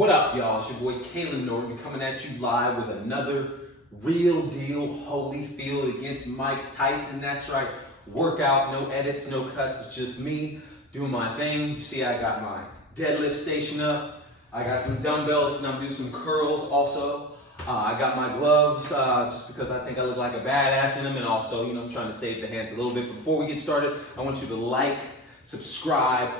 What up, y'all? It's your boy Kalen Norton coming at you live with another real deal Holyfield against Mike Tyson. That's right, workout, no edits, no cuts. It's just me doing my thing. You see, I got my deadlift station up. I got some dumbbells and I'm doing some curls also. I got my gloves just because I think I look like a badass in them, and also, you know, I'm trying to save the hands a little bit. But before we get started, I want you to like, subscribe,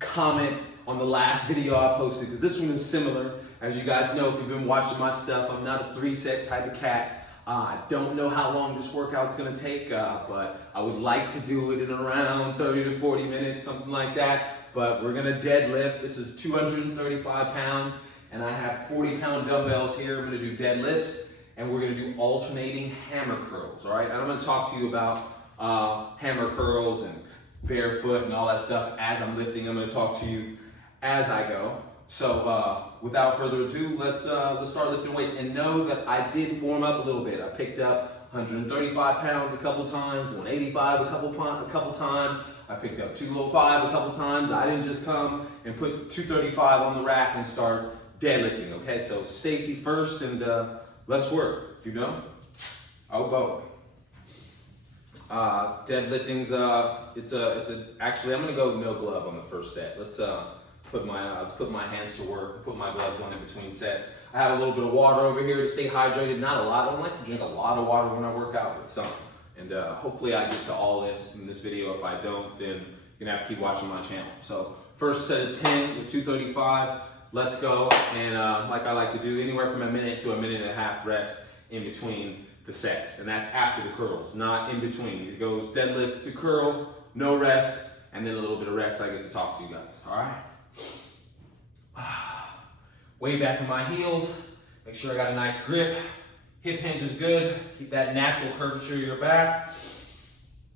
comment on the last video I posted, because this one is similar. As you guys know, if you've been watching my stuff, I'm not a 3-set type of cat. I don't know how long this workout's gonna take, but I would like to do it in around 30 to 40 minutes, something like that. But we're gonna deadlift. This is 235 pounds, and I have 40-pound dumbbells here. I'm gonna do deadlifts, and we're gonna do alternating hammer curls, all right? And I'm gonna talk to you about hammer curls and barefoot and all that stuff as I'm lifting. I'm gonna talk to you as I go. So without further ado, let's start lifting weights. And know that I did warm up a little bit. I picked up 135 pounds a couple times, 185 a couple times. I picked up 205 a couple times. I didn't just come and put 235 on the rack and start deadlifting, okay? So safety first, and let's work, you know? Oh, boy. Deadlifting's actually, I'm gonna go no glove on the first set. Let's put my hands to work, put my gloves on in between sets. I have a little bit of water over here to stay hydrated. Not a lot. I don't like to drink a lot of water when I work out, but some. And hopefully I get to all this in this video. If I don't, then you're gonna have to keep watching my channel. So first set of 10 with 235. Let's go. And like I like to do, anywhere from a minute to a minute and a half rest in between the sets. And that's after the curls, not in between. It goes deadlift to curl, no rest, and then a little bit of rest. I get to talk to you guys. All right. Way back in my heels. Make sure I got a nice grip. Hip hinge is good. Keep that natural curvature of your back.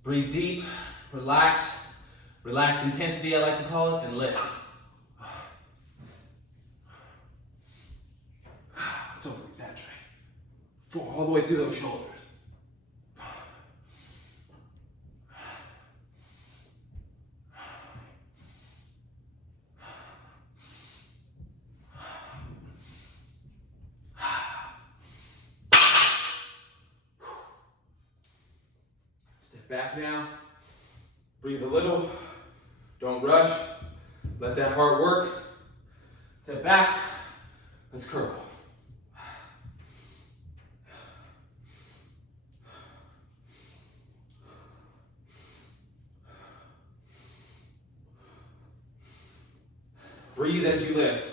Breathe deep. Relax. Relax intensity, I like to call it, and lift. Let's over exaggerate. 4 all the way through those shoulders. Back now, breathe a little, don't rush, let that heart work. Step back, let's curl. Breathe as you lift.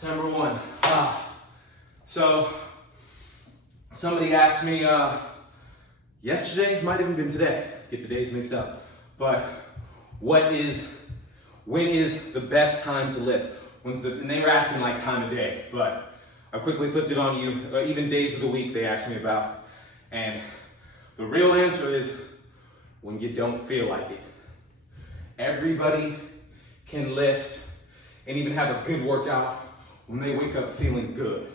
Number 1. So somebody asked me yesterday, might have even been today, get the days mixed up, but when is the best time to lift? And they were asking like time of day, but I quickly flipped it on you, or even days of the week they asked me about. And the real answer is when you don't feel like it. Everybody can lift and even have a good workout when they wake up feeling good.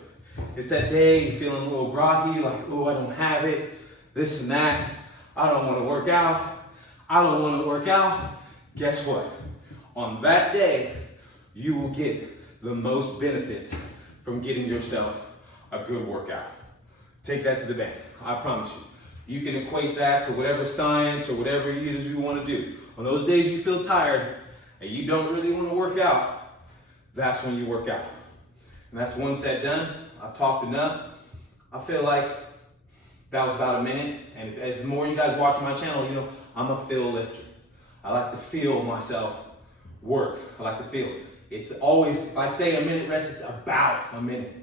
It's that day you're feeling a little groggy, like, oh, I don't have it, this and that. I don't want to work out. I don't want to work out. Guess what? On that day, you will get the most benefit from getting yourself a good workout. Take that to the bank. I promise you. You can equate that to whatever science or whatever it is you want to do. On those days you feel tired and you don't really want to work out, that's when you work out. And that's 1 set done. I've talked enough. I feel like that was about a minute. And as the more you guys watch my channel, you know, I'm a feel lifter. I like to feel myself work. I like to feel it. It's always, if I say a minute rest, it's about a minute.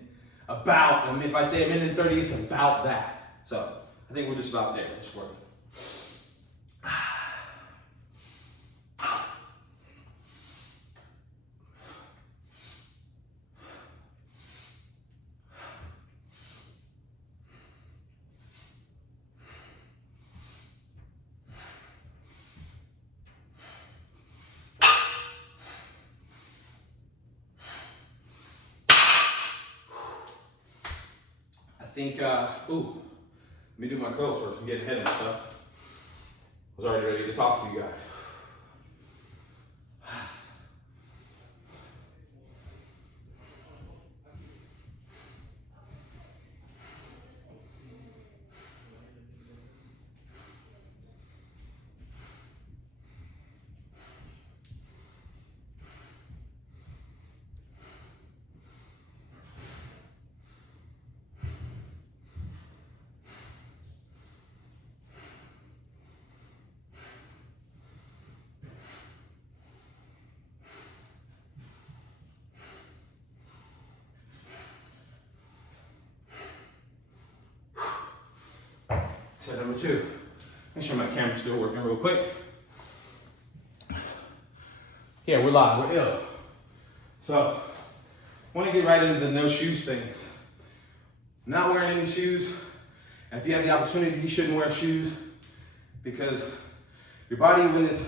If I say a minute and 30, it's about that. So I think we're just about there. Let's work. think, ooh, let me do my curls first. I'm getting ahead of myself. I was already ready to talk to you guys. Set number 2. Make sure my camera's still working real quick. Yeah, we're live, we're ill. So, I want to get right into the no shoes thing. Not wearing any shoes, and if you have the opportunity, you shouldn't wear shoes because your body, when it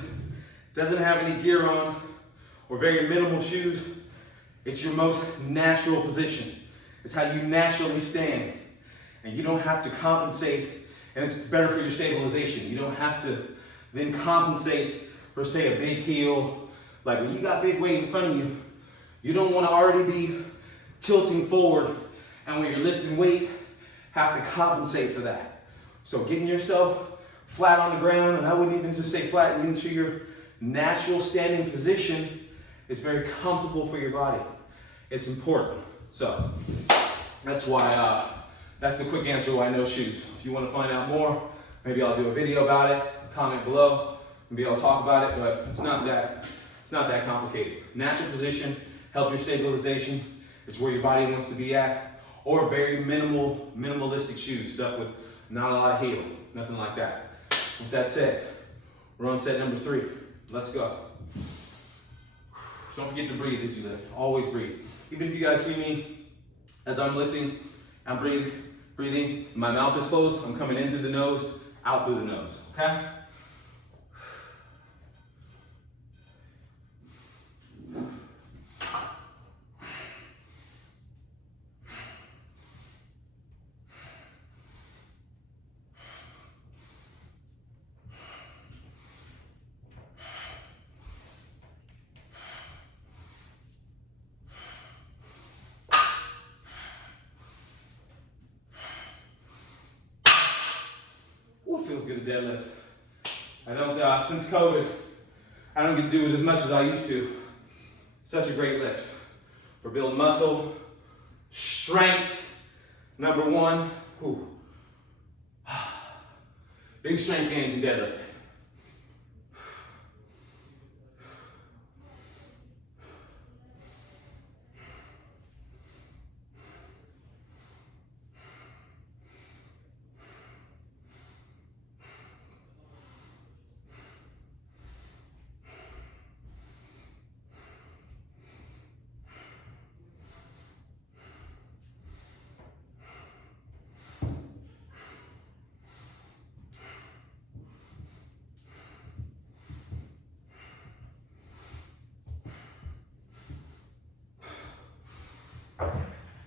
doesn't have any gear on or very minimal shoes, it's your most natural position. It's how you naturally stand, and you don't have to compensate. And it's better for your stabilization. You don't have to then compensate for, say, a big heel. Like when you got big weight in front of you, you don't want to already be tilting forward, and when you're lifting weight, have to compensate for that. So getting yourself flat on the ground, and I wouldn't even just say flat, into your natural standing position is very comfortable for your body. It's important. So that's why, that's the quick answer why no shoes. If you want to find out more, maybe I'll do a video about it, comment below, maybe I'll talk about it, but it's not that complicated. Natural position, help your stabilization. It's where your body wants to be at, or very minimalistic shoes, stuff with not a lot of heel, nothing like that. With that said, we're on set number 3. Let's go. Don't forget to breathe as you lift. Always breathe. Even if you guys see me as I'm lifting, I'm breathing. My mouth is closed. I'm coming in through the nose, out through the nose. Okay? It feels good to deadlift. I don't, since COVID, I don't get to do it as much as I used to. Such a great lift for building muscle, strength, number 1. Whew. Big strength gains in deadlift.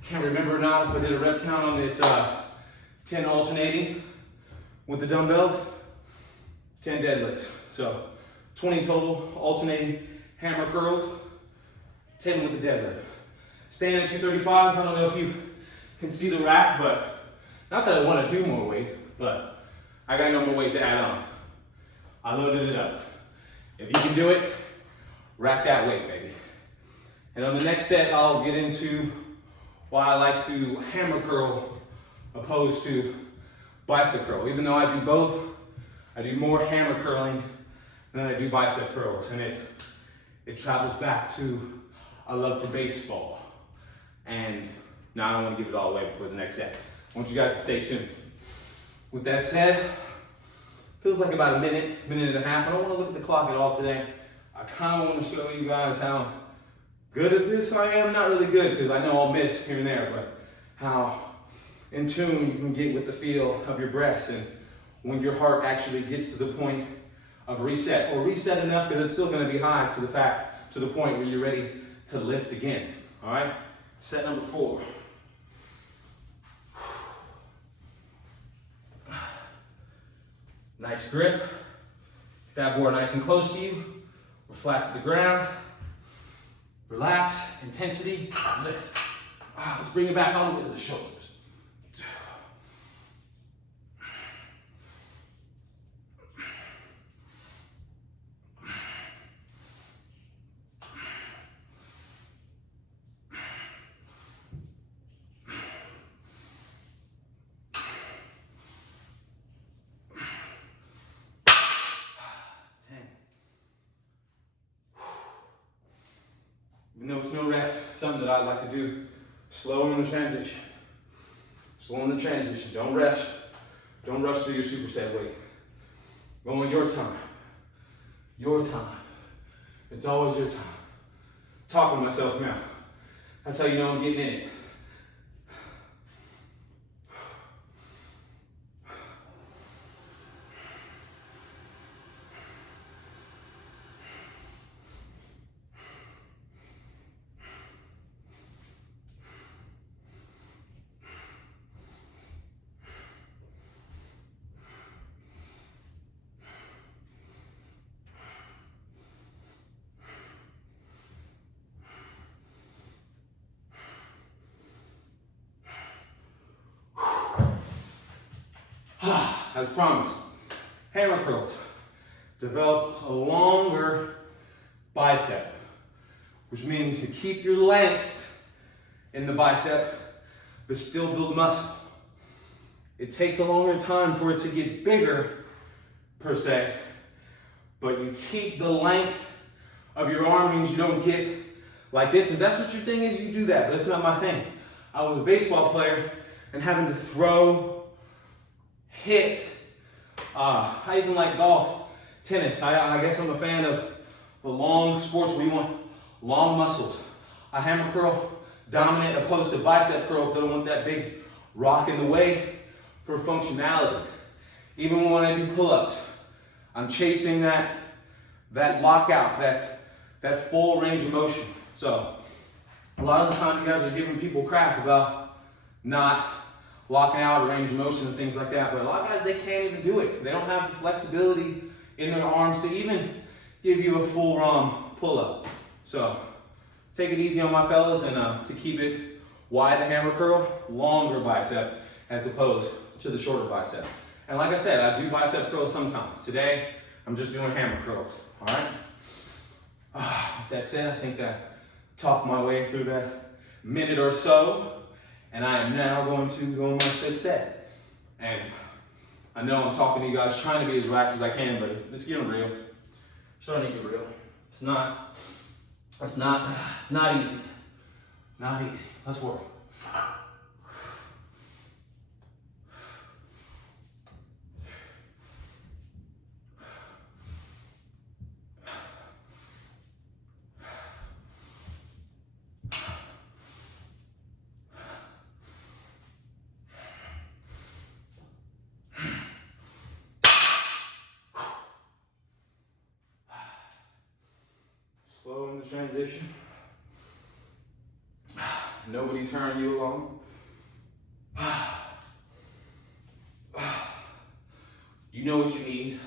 Can't remember now if I did a rep count on it. 10 alternating with the dumbbells, 10 deadlifts. So 20 total alternating hammer curls, 10 with the deadlift. Staying at 235, I don't know if you can see the rack, but not that I want to do more weight, but I got no more weight to add on. I loaded it up. If you can do it, rack that weight, baby. And on the next set, I'll get into why I like to hammer curl opposed to bicep curl. Even though I do both, I do more hammer curling than I do bicep curls. And it travels back to a love for baseball. And now I don't want to give it all away before the next set. I want you guys to stay tuned. With that said, feels like about a minute and a half. I don't want to look at the clock at all today. I kind of want to show you guys how good at this I am. Not really good because I know I'll miss here and there, but how in tune you can get with the feel of your breaths and when your heart actually gets to the point of reset, or reset enough because it's still going to be high to the point where you're ready to lift again. All right, set number 4. Nice grip. Get that board nice and close to you. We're flat to the ground. Relax, intensity, lift. Let's bring it back all the way to the shoulders. 10. Even though it's no rest, something that I like to do, slow in the transition. Slow in the transition, don't rush. Don't rush through your superset weight. Go on your time. Your time. It's always your time. Talking to myself now. That's how you know I'm getting in it. As promised, hammer curls. Develop a longer bicep, which means you keep your length in the bicep, but still build muscle. It takes a longer time for it to get bigger, per se, but you keep the length of your arm, means you don't get like this. If that's what your thing is, you do that, but it's not my thing. I was a baseball player and having to throw, hit, I even like golf, tennis. I guess I'm a fan of the long sports where you want long muscles. A hammer curl dominant opposed to bicep curls. I don't want that big rock in the way for functionality. Even when I do pull-ups, I'm chasing that lockout, that full range of motion. So a lot of the time you guys are giving people crap about not locking out a range of motion and things like that, but a lot of guys, they can't even do it. They don't have the flexibility in their arms to even give you a full ROM pull-up. So take it easy on my fellas, and to keep it wide, the hammer curl, longer bicep as opposed to the shorter bicep. And like I said, I do bicep curls sometimes. Today, I'm just doing hammer curls, all right? That's it. I think I talked my way through that minute or so. And I am now going to go on my 5th set. And I know I'm talking to you guys trying to be as relaxed as I can, but it's getting real. It's starting to get real. It's not easy. Not easy. Let's work. Slow in the transition. Nobody's hurrying you along. You know what you need.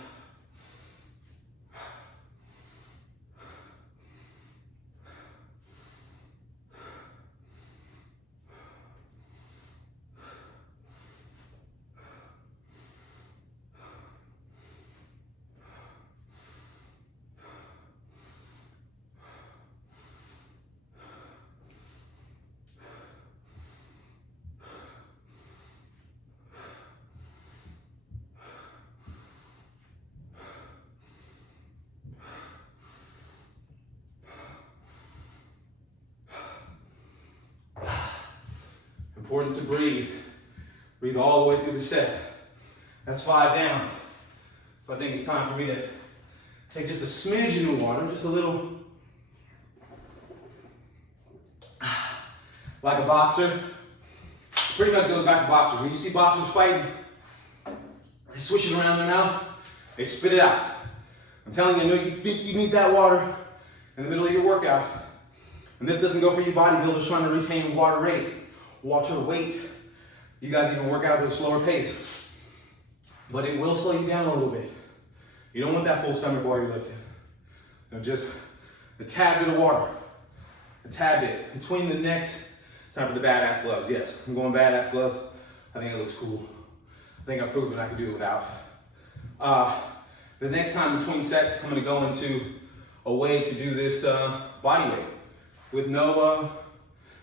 Important to breathe. Breathe all the way through the set. That's 5 down. So I think it's time for me to take just a smidgen of water, just a little, like a boxer. Pretty much goes back to boxers. When you see boxers fighting, they swish it around their mouth, they spit it out. I'm telling you, you think you need that water in the middle of your workout. And this doesn't go for you bodybuilders trying to retain water rate. Water weight. You guys even work out at a slower pace. but it will slow you down a little bit. You don't want that full stomach while you're lifting. Just a tad bit of water, a tad bit. Between the necks, it's time for the badass gloves. Yes, I'm going badass gloves. I think it looks cool. I think I've proven I can do it without. The next time between sets, I'm gonna go into a way to do this body weight with no,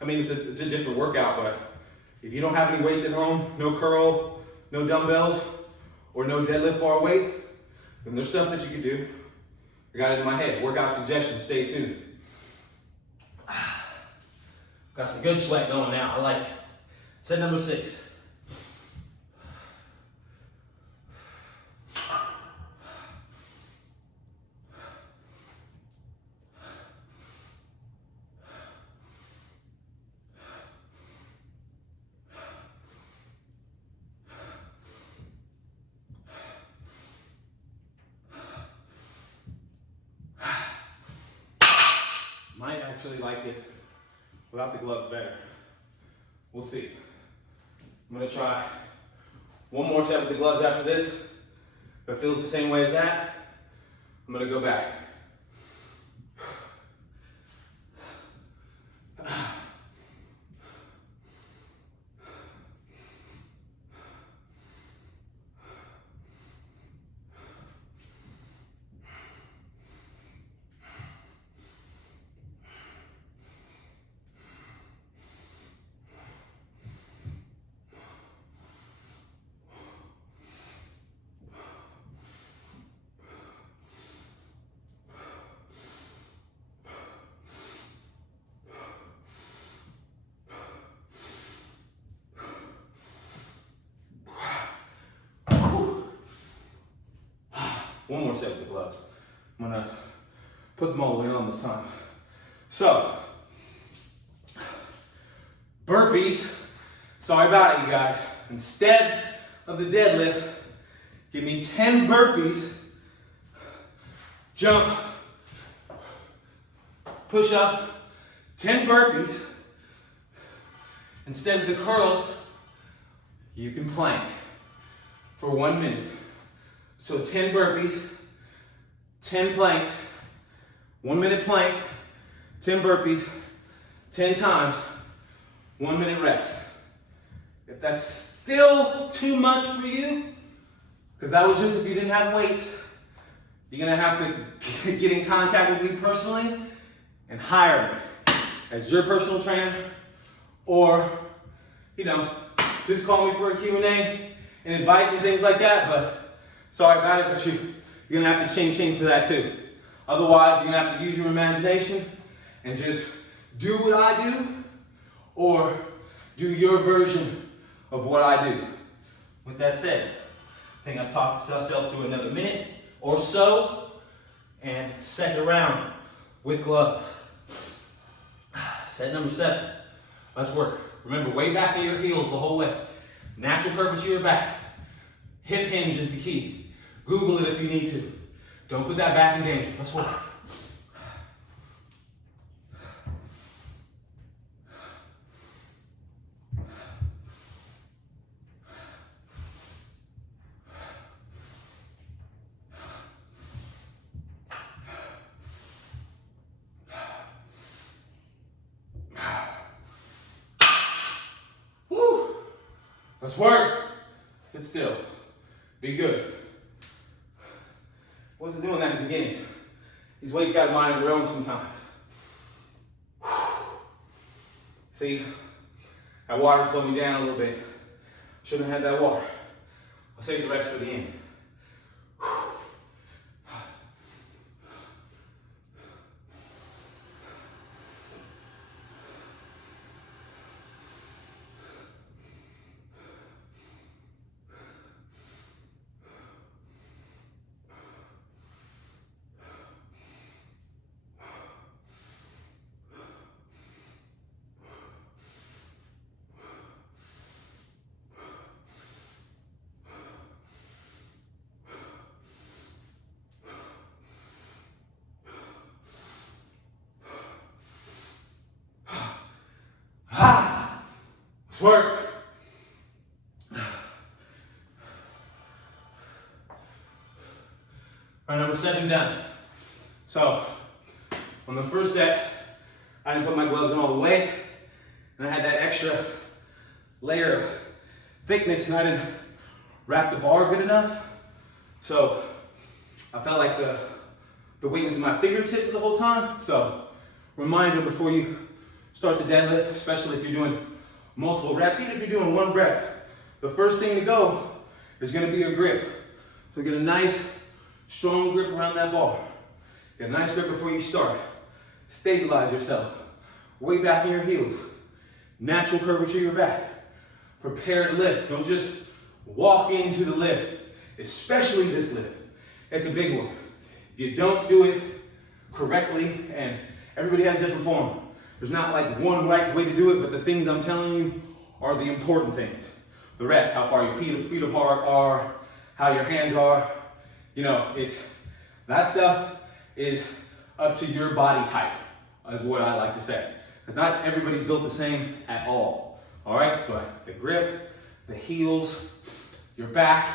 I mean, it's a different workout, but if you don't have any weights at home, no curl, no dumbbells, or no deadlift bar weight, then there's stuff that you can do. I got it in my head. Workout suggestions, stay tuned. Got some good sweat going now, I like it. Set number 6. Might actually like it without the gloves better. We'll see. I'm gonna try one more set with the gloves after this. If it feels the same way as that, I'm gonna go back. One more set with the gloves. I'm gonna put them all the way on this time. So, burpees. Sorry about it, you guys. Instead of the deadlift, give me 10 burpees, jump, push up, 10 burpees. Instead of the curls, you can plank for 1 minute. So 10 burpees, 10 planks, 1 minute plank, 10 burpees, 10 times, 1 minute rest. If that's still too much for you, because that was just if you didn't have weights, you're gonna have to get in contact with me personally and hire me as your personal trainer, or, you know, just call me for a Q&A and advice and things like that, but sorry about it, but you're gonna have to change for that too. Otherwise, you're gonna have to use your imagination and just do what I do, or do your version of what I do. With that said, I think I've talked ourselves through another minute or so, and second round with gloves. Set number 7, let's work. Remember, way back in your heels the whole way. Natural curvature your back. Hip hinge is the key. Google it if you need to. Don't put that back in danger. Let's work. Woo! Let's work. Sit still. Be good. Wasn't doing that in the beginning. These weights got a mind of their own sometimes. See, that water slowed me down a little bit. Shouldn't have had that water. I'll save the rest for the end. All right, we're setting down. So on the first set, I didn't put my gloves in all the way, and I had that extra layer of thickness, and I didn't wrap the bar good enough. So I felt like the weight was in my fingertips the whole time. So reminder before you start the deadlift, especially if you're doing multiple reps, even if you're doing one rep, the first thing to go is gonna be your grip. So get a nice, strong grip around that bar. Get a nice grip before you start. Stabilize yourself. Weight back in your heels. Natural curvature of your back. Prepare to lift. Don't just walk into the lift, especially this lift. It's a big one. If you don't do it correctly, and everybody has different form, there's not like one right way to do it, but the things I'm telling you are the important things. The rest, how far your feet apart are, how your hands are, you know, that stuff is up to your body type, is what I like to say. Because not everybody's built the same at all. All right, but the grip, the heels, your back,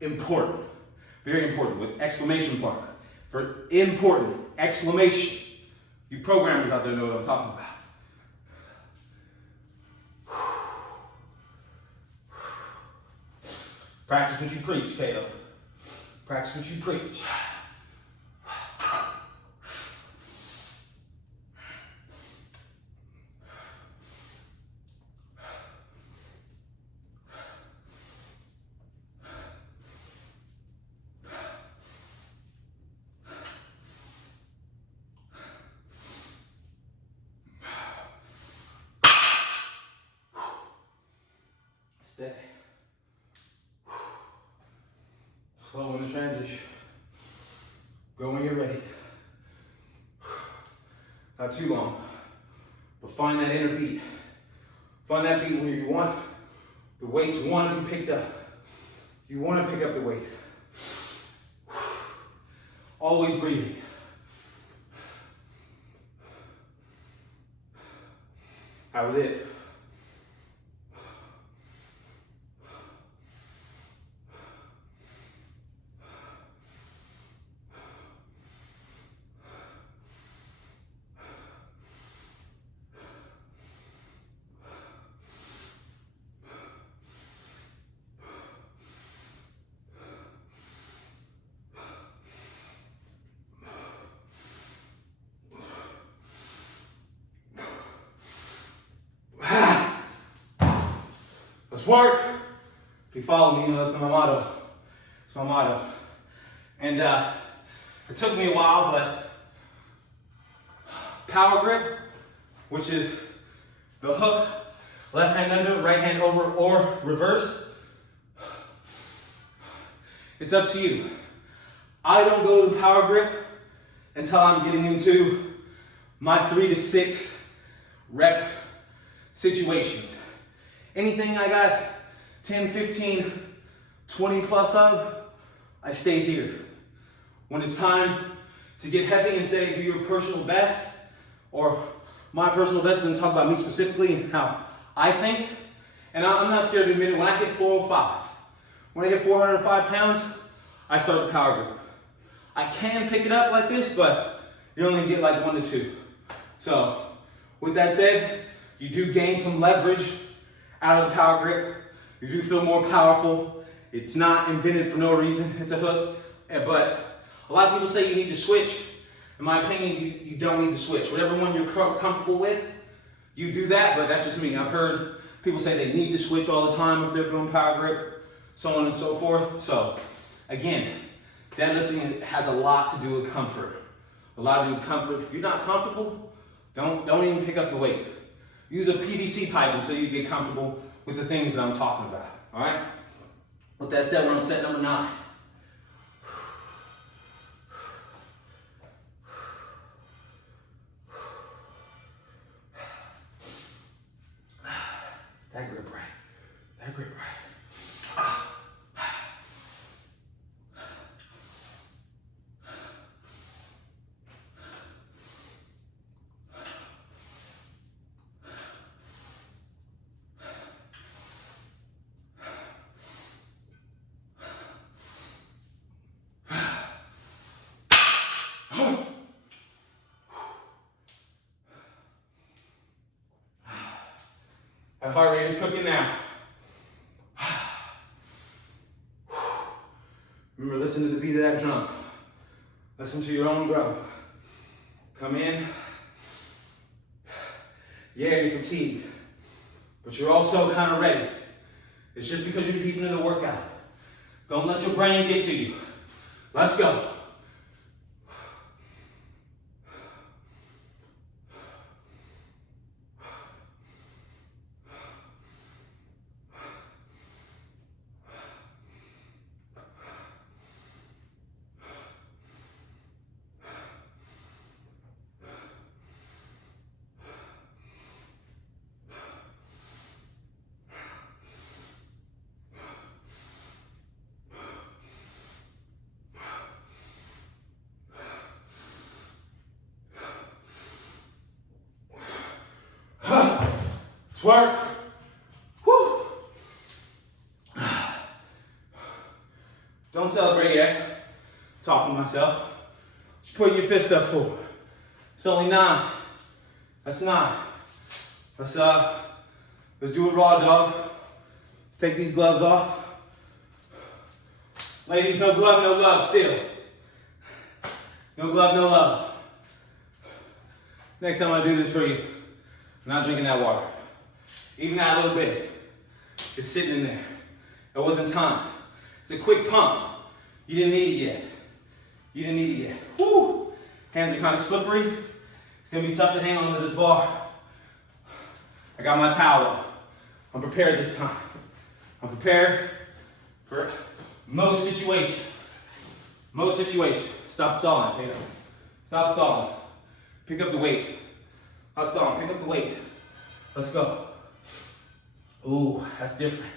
important. Very important, with exclamation mark. For important, exclamation. You programmers out there know what I'm talking about. Practice what you preach, Kato. Practice what you preach. Steady. Slow in the transition. Go when you're ready. Not too long, but find that inner beat. Find that beat where you want the weights want to be picked up. You want to pick up the weight. Always breathing. That was it. Let's work. If you follow me, you know that's my motto. It's my motto. And it took me a while, but power grip, which is the hook, left hand under, right hand over, or reverse. It's up to you. I don't go to the power grip until I'm getting into my 3 to 6 rep situations. Anything I got 10, 15, 20 plus of, I stay here. When it's time to get heavy and say do your personal best, or my personal best, and talk about me specifically and how I think, and I'm not scared to admit it, when I hit 405, when I hit 405 pounds, I start with power grip. I can pick it up like this, but you only get like 1 to 2. So with that said, you do gain some leverage out of the power grip. You do feel more powerful. It's not invented for no reason. It's a hook. But a lot of people say you need to switch. In my opinion, you don't need to switch. Whatever one you're comfortable with, you do that, but that's just me. I've heard people say they need to switch all the time if they're doing power grip, so on and so forth. So again, deadlifting has a lot to do with comfort. A lot to do with comfort. If you're not comfortable, don't even pick up the weight. Use a PVC pipe until you get comfortable with the things that I'm talking about, all right? With that said, we're on set number 9. That grip right, that grip right. That heart rate is cooking now. Remember, listen to the beat of that drum. Listen to your own drum. Come in. Yeah, you're fatigued, but you're also kind of ready. It's just because you're deep into the workout. Don't let your brain get to you. Let's go. Let's work. Woo. Don't celebrate yet. Talking to myself. Just put your fist up forward. It's only 9. That's 9. Let's do it raw, dog. Let's take these gloves off. Ladies, no glove, no love still. No glove, no love. Next time I do this for you, I'm not drinking that water. Even that little bit, it's sitting in there. It wasn't time. It's a quick pump. You didn't need it yet. You didn't need it yet. Woo! Hands are kind of slippery. It's gonna be tough to hang on to this bar. I got my towel. I'm prepared this time. I'm prepared for most situations. Most situations. Stop stalling, Taylor. Stop stalling. Pick up the weight. Stop stalling. Pick up the weight. Let's go. Ooh, that's different.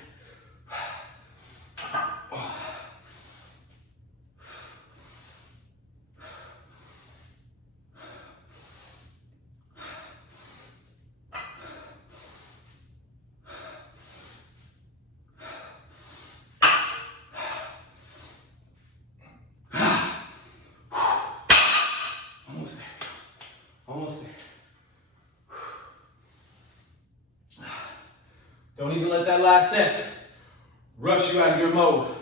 Almost there. Almost there. Don't even let that last set rush you out of your mode.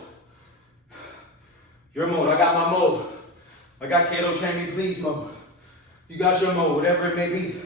Your mode, I got my mode. I got Kato Train Me Please mode. You got your mode, whatever it may be.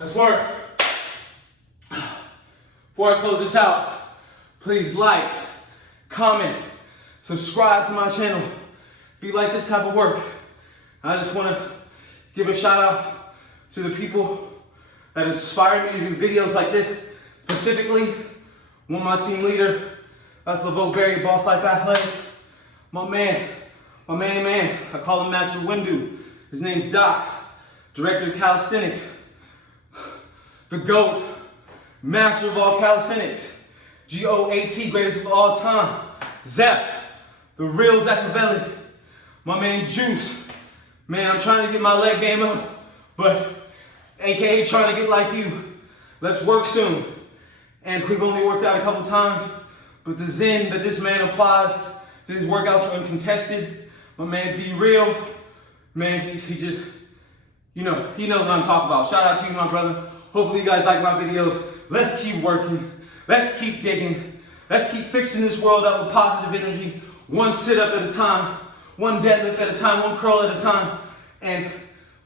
Let's work. Before I close this out, please like, comment, subscribe to my channel. If you like this type of work, I just want to give a shout out to the people that inspire me to do videos like this. Specifically, one of my team leader, that's LeVoe Berry, Boss Life Athletics. My man. I call him Master Windu. His name's Doc, Director of Calisthenics. The GOAT, Master of all calisthenics. GOAT, greatest of all time. Zep, the real Zepavelli. My man Juice. Man, I'm trying to get my leg game up, but AKA trying to get like you. Let's work soon. And we've only worked out a couple times, but the zen that this man applies to his workouts are uncontested. My man D-Real, man, he just, you know, he knows what I'm talking about. Shout out to you, my brother. Hopefully you guys like my videos. Let's keep working. Let's keep digging. Let's keep fixing this world up with positive energy. One sit-up at a time. One deadlift at a time. One curl at a time. And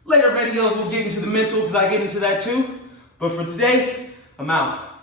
later videos we'll get into the mental because I get into that too. But for today, I'm out.